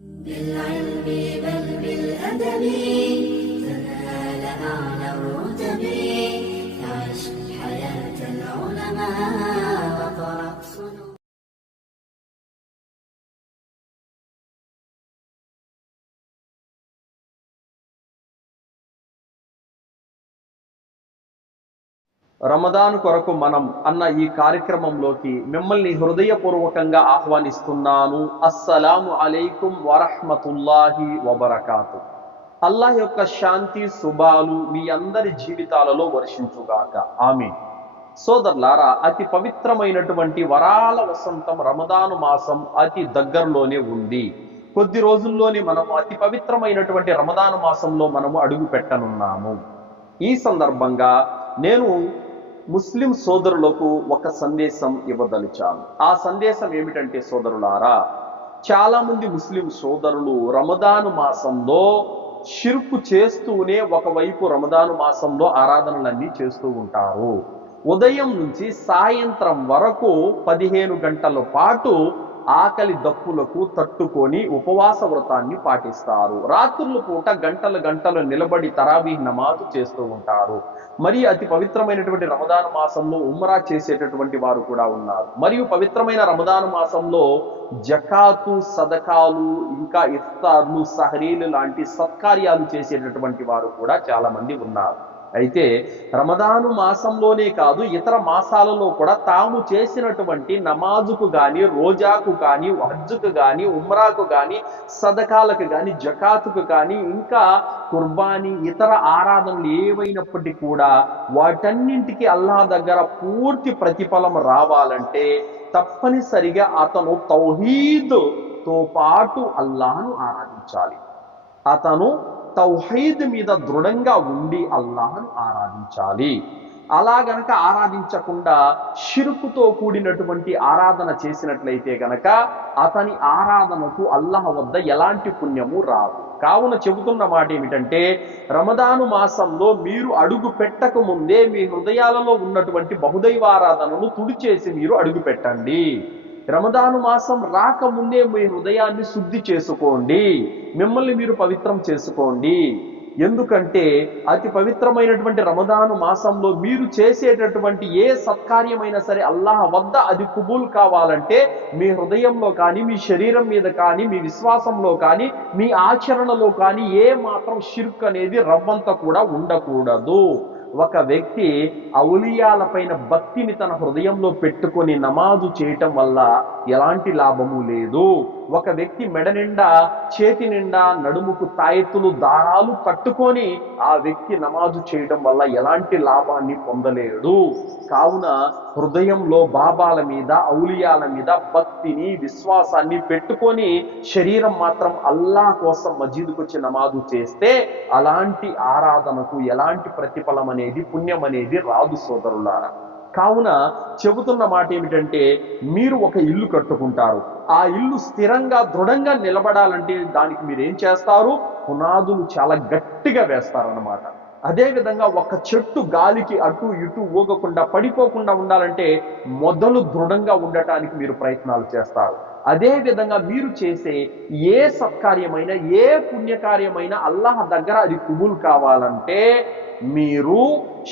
بالعلم بل بالأدب تنال أعلى الرتب عش حياة العلماء وقرأ صنوع. రమదాన్ కొరకు మనం అన్న ఈ కార్యక్రమంలోకి మిమ్మల్ని హృదయపూర్వకంగా ఆహ్వానిస్తున్నాను. అస్సలాము అలైకుం వరహ్మతుల్లాహి వబరకాతు. అల్లాహ్ యొక్క శాంతి శుభాలు మీ అందరి జీవితాలలో వర్షించుగాక. ఆమీన్. సోదరులారా, అతి పవిత్రమైనటువంటి వరాల వసంతం రమదాను మాసం అతి దగ్గరలోనే ఉంది. కొద్ది రోజుల్లోనే మనము అతి పవిత్రమైనటువంటి రమదాను మాసంలో మనము అడుగు పెట్టనున్నాము. ఈ సందర్భంగా నేను ముస్లిం సోదరులకు ఒక సందేశం ఇవ్వదలిచాను. ఆ సందేశం ఏమిటంటే, సోదరులారా, చాలా మంది ముస్లిం సోదరులు రమదాను మాసంలో షిర్కు చేస్తూనే ఒకవైపు రమదాను మాసంలో ఆరాధనలన్నీ చేస్తూ ఉంటారు. ఉదయం నుంచి సాయంత్రం వరకు 15 గంటల పాటు ఆకలి దప్పులకు తట్టుకొని ఉపవాస వ్రతాన్ని పాటిస్తారు. రాత్రుల పూట గంటలు నిలబడి తరావీహ్ నమాజు చేస్తూ ఉంటారు. మరి అతి పవిత్రమైనటువంటి రమదాను మాసంలో ఉమ్రా చేసేటటువంటి వారు కూడా ఉన్నారు. మరియు పవిత్రమైన రమదాను మాసంలో జకాతు, సదకాలు, ఇంకా ఇఫ్తార్లు, సహరీలు లాంటి సత్కార్యాలు చేసేటటువంటి వారు కూడా చాలా మంది ఉన్నారు. అయితే రమదాను మాసంలోనే కాదు, ఇతర మాసాలలో కూడా తాము చేసినటువంటి నమాజుకు కానీ, రోజాకు కానీ, హజ్జుకు కానీ, ఉమ్రాకు కానీ, సదకాలకు కానీ, జకాతుకు కానీ, ఇంకా కుర్బానీ, ఇతర ఆరాధనలు ఏవైనప్పటికీ కూడా వాటన్నింటికి అల్లాహ్ దగ్గర పూర్తి ప్రతిఫలం రావాలంటే తప్పనిసరిగా అతను తౌహీద్తో పాటు అల్లాహ్ను ఆరాధించాలి. అతను తౌహీద్ మీద దృఢంగా ఉండి అల్లాహ్ను ఆరాధించాలి. అలా గనక ఆరాధించకుండా షిర్కుతో కూడినటువంటి ఆరాధన చేసినట్లయితే గనక అతని ఆరాధనకు అల్లాహ్ వద్ద ఎలాంటి పుణ్యము రాదు. కావున చెబుతున్న మాట ఏమిటంటే, రమదాను మాసంలో మీరు అడుగు పెట్టక ముందే మీ హృదయాలలో ఉన్నటువంటి బహుదైవారాధనను తుడిచేసి మీరు అడుగు పెట్టండి. రమదాను మాసం రాకముందే మీ హృదయాన్ని శుద్ధి చేసుకోండి, మిమ్మల్ని మీరు పవిత్రం చేసుకోండి. ఎందుకంటే అతి పవిత్రమైనటువంటి రమదాను మాసంలో మీరు చేసేటటువంటి ఏ సత్కార్యమైనా సరే అల్లాహ్ వద్ద అది కుబూల్ కావాలంటే మీ హృదయంలో కానీ, మీ శరీరం మీద కానీ, మీ విశ్వాసంలో కానీ, మీ ఆచరణలో కానీ ఏ మాత్రం షిర్క్ అనేది రవ్వంత కూడా ఉండకూడదు. ఒక వ్యక్తి ఔలియాల పైన భక్తిని తన హృదయంలో పెట్టుకొని నమాజు చేయటం వల్ల ఎలాంటి లాభము లేదు. ఒక వ్యక్తి మెడ నిండా, చేతి నిండా, నడుముకు తాయెత్తులు, దారాలు కట్టుకొని ఆ వ్యక్తి నమాజు చేయడం వల్ల ఎలాంటి లాభాన్ని పొందలేడు. కావున హృదయంలో బాబాల మీద, ఔలియాల మీద భక్తిని, విశ్వాసాన్ని పెట్టుకొని శరీరం మాత్రం అల్లాహ్ కోసం మస్జిద్కు వచ్చి నమాజు చేస్తే అలాంటి ఆరాధనకు ఎలాంటి ప్రతిఫలం అనేది, పుణ్యం అనేది రాదు సోదరులారా. కావున చెబుతున్న మాట ఏమిటంటే, మీరు ఒక ఇల్లు కట్టుకుంటారు. ఆ ఇల్లు స్థిరంగా, దృఢంగా నిలబడాలంటే దానికి మీరు ఏం చేస్తారు? పునాదులు చాలా గట్టిగా వేస్తారన్నమాట. అదేవిధంగా ఒక చెట్టు గాలికి అటు ఇటు ఊగకుండా, పడిపోకుండా ఉండాలంటే మొదలు దృఢంగా ఉండటానికి మీరు ప్రయత్నాలు చేస్తారు. అదేవిధంగా మీరు చేసే ఏ సత్కార్యమైనా, ఏ పుణ్యకార్యమైనా అల్లాహ్ దగ్గర అది కుబూల్ కావాలంటే మీరు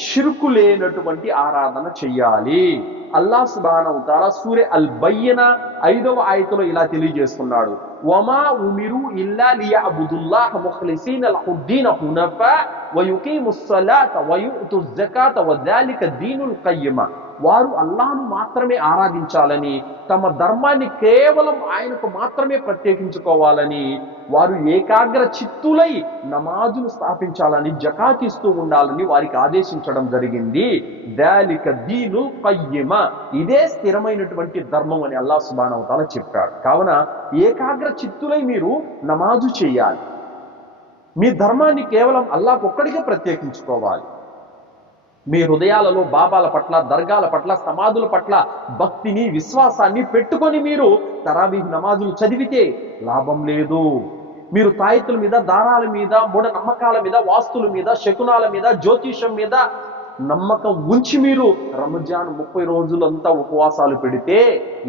షిర్కు లేనటువంటి ఆరాధన చెయ్యాలి. అల్లాహ్ సుబ్హానహు వ తఆలా సూరా అల్ బయ్యన 5వ ఆయతలో ఇలా తెలియజేస్తున్నాడు, వమా ఉమిరు ఇల్లా లియఅబుదుల్లాహ ముఖ్లిసీన లహుద్దీన హునఫా వయుకీముస్ సలాత వయుతుజ్ జకాత వజాలిక దీనుల్ ఖయ్యిమ. వారు అల్లాహ్ను మాత్రమే ఆరాధించాలని, తమ ధర్మాన్ని కేవలం ఆయనకు మాత్రమే ప్రత్యేకించుకోవాలని, వారు ఏకాగ్ర చిత్తులై నమాజును స్థాపించాలని, జకాత్ ఇస్తూ ఉండాలని వారికి ఆదేశించడం జరిగింది. దాలిక దీనుల్ ఖయ్యిమ, ఇదే స్థిరమైనటువంటి ధర్మం అని అల్లాహ్ సుబ్హానహు వ తఆలా చెప్పాడు. కావున ఏకాగ్ర చిత్తులై మీరు నమాజు చేయాలి. మీ ధర్మాన్ని కేవలం అల్లాహ్ ఒక్కడికే ప్రత్యేకించుకోవాలి. మీ హృదయాలలో బాబాల పట్ల, దర్గాల పట్ల, సమాధుల పట్ల భక్తిని, విశ్వాసాన్ని పెట్టుకొని మీరు తరావీహ్ నమాజులు చదివితే లాభం లేదు. మీరు తాయెత్తుల మీద, దారాల మీద, మూఢ నమ్మకాల మీద, వాస్తుల మీద, శకునాల మీద, జ్యోతిషం మీద నమ్మకం ఉంచి మీరు రంజాన్ 30 రోజులంతా ఉపవాసాలు పెడితే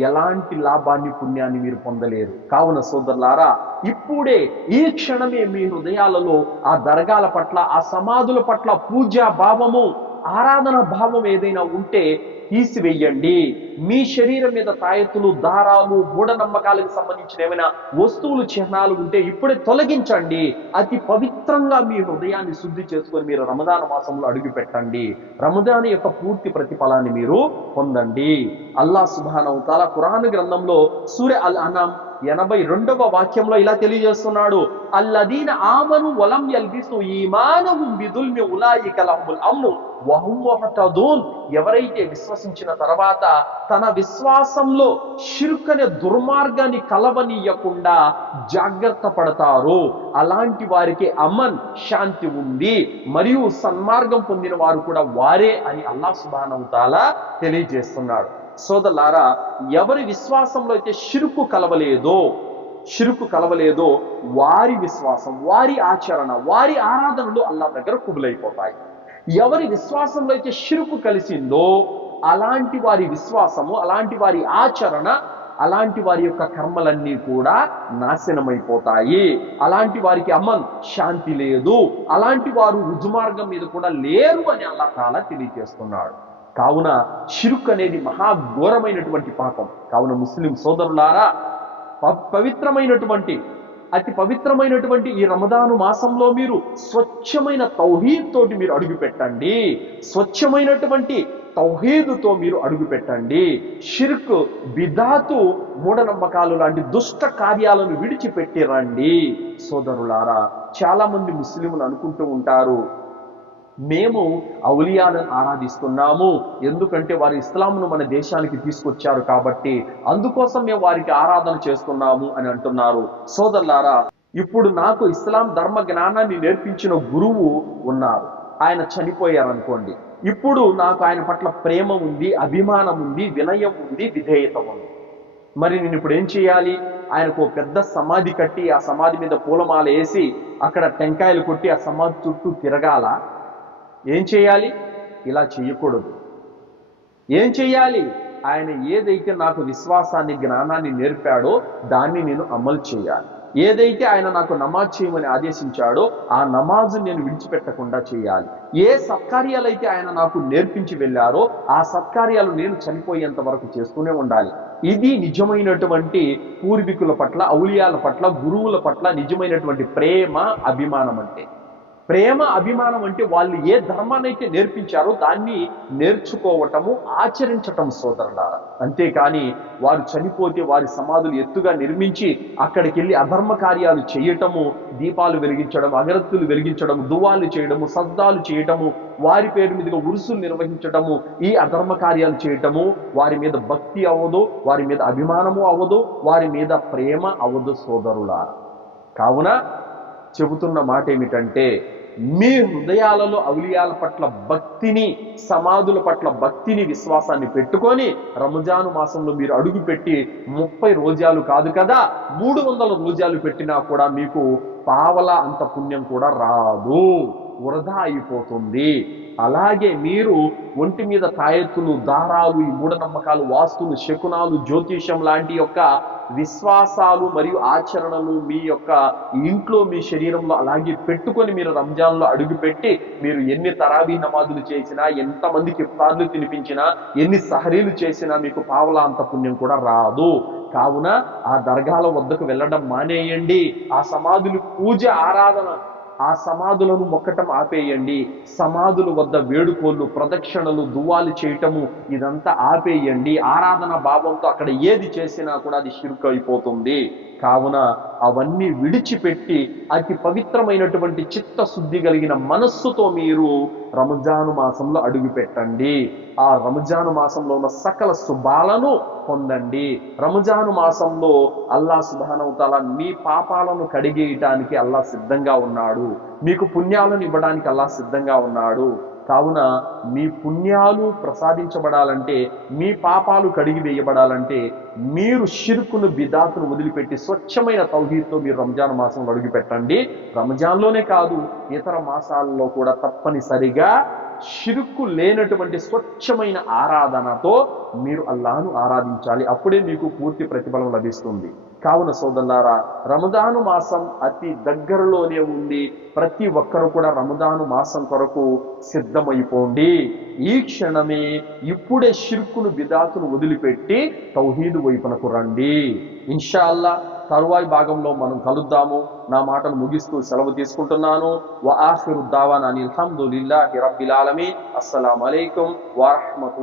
ఎలాంటి లాభాన్ని పుణ్యాన్ని మీరు పొందలేరు. కావున సోదరులారా, ఇప్పుడే ఈ క్షణమే మీ హృదయాలలో ఆ దర్గాల పట్ల, ఆ సమాధుల పట్ల పూజా భావము, ఆరాధన భావం ఏదైనా ఉంటే తీసివేయండి. మీ శరీరం మీద తాయెత్తులు, దారాలు, మూఢనమ్మకాలకు సంబంధించిన ఏమైనా వస్తువులు, చిహ్నాలు ఉంటే ఇప్పుడే తొలగించండి. అతి పవిత్రంగా మీ హృదయాన్ని శుద్ధి చేసుకొని మీరు రమదాన్ మాసంలో అడుగు పెట్టండి. రమదాన్ యొక్క పూర్తి ప్రతిఫలాన్ని మీరు పొందండి. అల్లాహ్ సుబ్హానహు వ తఆలా ఖురాన్ గ్రంథంలో సూరా అల్ అనాం 82వ వాక్యంలో ఇలా తెలియజేస్తున్నాడు, అల్లదీన ఆమను వలం యల్బిసు ఈమానహుం బిదుల్మి ఉలాయిక లహుముల్ అమ్ను వహుం ముహ్తదూన్. ఎవరైతే విశ్వసించిన తర్వాత తన విశ్వాసంలో షిర్క్ అనే దుర్మార్గాన్ని కలవనీయకుండా జాగ్రత్త పడతారో అలాంటి వారికి అమన్, శాంతి ఉంది, మరియు సన్మార్గం పొందిన వారు కూడా వారే అని అల్లాహ్ సుబ్హానహు వ తఆలా తెలియజేస్తున్నాడు. సోదరులారా, ఎవరి విశ్వాసంలో అయితే షిర్కు కలవలేదో వారి విశ్వాసం, వారి ఆచరణ, వారి ఆరాధనలు అల్లాహ్ దగ్గర కుబులైపోతాయి. ఎవరి విశ్వాసంలో అయితే షిర్కు కలిసిందో అలాంటి వారి విశ్వాసము, అలాంటి వారి ఆచరణ, అలాంటి వారి యొక్క కర్మలన్నీ కూడా నాశనమైపోతాయి. అలాంటి వారికి అమన్, శాంతి లేదు, అలాంటి వారు రుజుమార్గం మీద కూడా లేరు అని అల్లాహ్ తాలా తెలియజేస్తున్నాడు. కావున షిర్క్ అనేది మహాఘోరమైనటువంటి పాపం. కావున ముస్లిం సోదరులారా, అతి పవిత్రమైనటువంటి ఈ రమదాను మాసంలో మీరు స్వచ్ఛమైన తౌహీద్ తోటి మీరు అడుగు పెట్టండి. స్వచ్ఛమైనటువంటి తౌహీదుతో మీరు అడుగు పెట్టండి. షిర్క్, బిదాతు, మూఢనమ్మకాలు లాంటి దుష్ట కార్యాలను విడిచిపెట్టి రండి. సోదరులారా, చాలా మంది ముస్లింలు అనుకుంటూ ఉంటారు, మేము ఔలియాలను ఆరాధిస్తున్నాము, ఎందుకంటే వారు ఇస్లాంను మన దేశానికి తీసుకొచ్చారు కాబట్టి అందుకోసం మేము వారికి ఆరాధన చేస్తున్నాము అని అంటున్నారు. సోదరులారా, ఇప్పుడు నాకు ఇస్లాం ధర్మ జ్ఞానాన్ని నేర్పించిన గురువు ఉన్నారు, ఆయన చనిపోయారనుకోండి. ఇప్పుడు నాకు ఆయన పట్ల ప్రేమ ఉంది, అభిమానం ఉంది, వినయం ఉంది, విధేయత ఉంది. మరి నేను ఇప్పుడు ఏం చేయాలి? ఆయనకు పెద్ద సమాధి కట్టి ఆ సమాధి మీద పూలమాల వేసి అక్కడ టెంకాయలు కొట్టి ఆ సమాధి చుట్టూ తిరగాల? ఏం చేయాలి? ఇలా చేయకూడదు. ఏం చేయాలి? ఆయన ఏదైతే నాకు విశ్వాసాన్ని, జ్ఞానాన్ని నేర్పాడో దాన్ని నేను అమలు చేయాలి. ఏదైతే ఆయన నాకు నమాజ్ చేయమని ఆదేశించాడో ఆ నమాజు నేను విడిచిపెట్టకుండా చేయాలి. ఏ సత్కార్యాలైతే ఆయన నాకు నేర్పించి వెళ్ళారో ఆ సత్కార్యాలు నేను చనిపోయేంత వరకు చేస్తూనే ఉండాలి. ఇది నిజమైనటువంటి పూర్వీకుల పట్ల, ఔలియాల పట్ల, గురువుల పట్ల నిజమైనటువంటి ప్రేమ, అభిమానం అంటే. ప్రేమ, అభిమానం అంటే వాళ్ళు ఏ ధర్మాన్ని అయితే నేర్పించారో దాన్ని నేర్చుకోవటము, ఆచరించటం సోదరులారా. అంతేకాని వారు చనిపోతే వారి సమాధులు ఎత్తుగా నిర్మించి అక్కడికి వెళ్ళి అధర్మ కార్యాలు చేయటము, దీపాలు వెలిగించడం, అగరత్తులు వెలిగించడం, దువాలు చేయడము, సద్దాలు చేయటము, వారి పేరు మీదుగా ఉరుసులు నిర్వహించటము, ఈ అధర్మ కార్యాలు చేయటము వారి మీద భక్తి అవ్వదు, వారి మీద అభిమానము అవ్వదు, వారి మీద ప్రేమ అవ్వదు సోదరులారా. కావున చెబుతున్న మాట ఏమిటంటే, మీ హృదయాలలో ఔలియాల పట్ల భక్తిని, సమాధుల పట్ల భక్తిని, విశ్వాసాన్ని పెట్టుకొని రంజాను మాసంలో మీరు అడుగుపెట్టి 30 రోజాలు కాదు కదా, 300 రోజాలు పెట్టినా కూడా మీకు పావలా అంత పుణ్యం కూడా రాదు, వృధా అయిపోతుంది. అలాగే మీరు ఒంటి మీద తాయెత్తులు, దారాలు, ఈ మూఢనమ్మకాలు, వాస్తులు, శకునాలు, జ్యోతిషం లాంటి యొక్క విశ్వాసాలు మరియు ఆచరణలు మీ యొక్క ఇంట్లో, మీ శరీరంలో అలాగే పెట్టుకొని మీరు రంజాన్లో అడుగుపెట్టి మీరు ఎన్ని తరావీ నమాజులు చేసినా, ఎంతమందికి ఇఫ్తార్లు తినిపించినా, ఎన్ని సహరీలు చేసినా మీకు పావలా అంత పుణ్యం కూడా రాదు. కావున ఆ దర్గాల వద్దకు వెళ్ళడం మానేయండి. ఆ సమాధులు పూజ, ఆరాధన, ఆ సమాధులను మొక్కటం ఆపేయండి. సమాధుల వద్ద వేడుకోళ్ళు, ప్రదక్షిణలు, దువాలు చేయటము ఇదంతా ఆపేయండి. ఆరాధన భావంతో అక్కడ ఏది చేసినా కూడా అది షిర్క్ అయిపోతుంది. కావున అవన్నీ విడిచిపెట్టి అతి పవిత్రమైనటువంటి చిత్తశుద్ధి కలిగిన మనస్సుతో మీరు రంజాను మాసంలో అడుగు పెట్టండి. ఆ రంజాను మాసంలో ఉన్న సకల శుభాలను పొందండి. రంజాను మాసంలో అల్లాహ్ సుబ్హానహు వ తఆలా మీ పాపాలను కడిగేయటానికి అల్లాహ్ సిద్ధంగా ఉన్నాడు. మీకు పుణ్యాలను ఇవ్వడానికి అల్లాహ్ సిద్ధంగా ఉన్నాడు. కావున మీ పుణ్యాలు ప్రసాదించబడాలంటే, మీ పాపాలు కడిగి వేయబడాలంటే మీరు షిర్కును బిదాతును వదిలిపెట్టి స్వచ్ఛమైన తౌహీద్తో మీరు రంజాన్ మాసంలో అడుగు పెట్టండి. రంజాన్లోనే కాదు, ఇతర మాసాల్లో కూడా తప్పనిసరిగా షిర్కు లేనటువంటి స్వచ్ఛమైన ఆరాధనతో మీరు అల్లాహ్ను ఆరాధించాలి. అప్పుడే మీకు పూర్తి ప్రతిఫలం లభిస్తుంది. కావున సోదరులారా, రమదాను మాసం అతి దగ్గరలోనే ఉంది. ప్రతి ఒక్కరు కూడా రమదాను మాసం కొరకు సిద్ధమైపోండి. ఈ క్షణమే ఇప్పుడే షిర్కును బిదాతును వదిలిపెట్టి తౌహీదు వైపునకు రండి. ఇన్షా అల్లా తరువాయి భాగంలో మనం కలుద్దాము. నా మాటలు ముగిస్తూ సెలవు తీసుకుంటున్నాను. వ ఆఖిరు దావానా అనిల్ హమ్దులిల్లాహి రబ్బిల్ ఆలమీన్. అస్సలాము అలైకుం వ రహ్మతుల్లాహి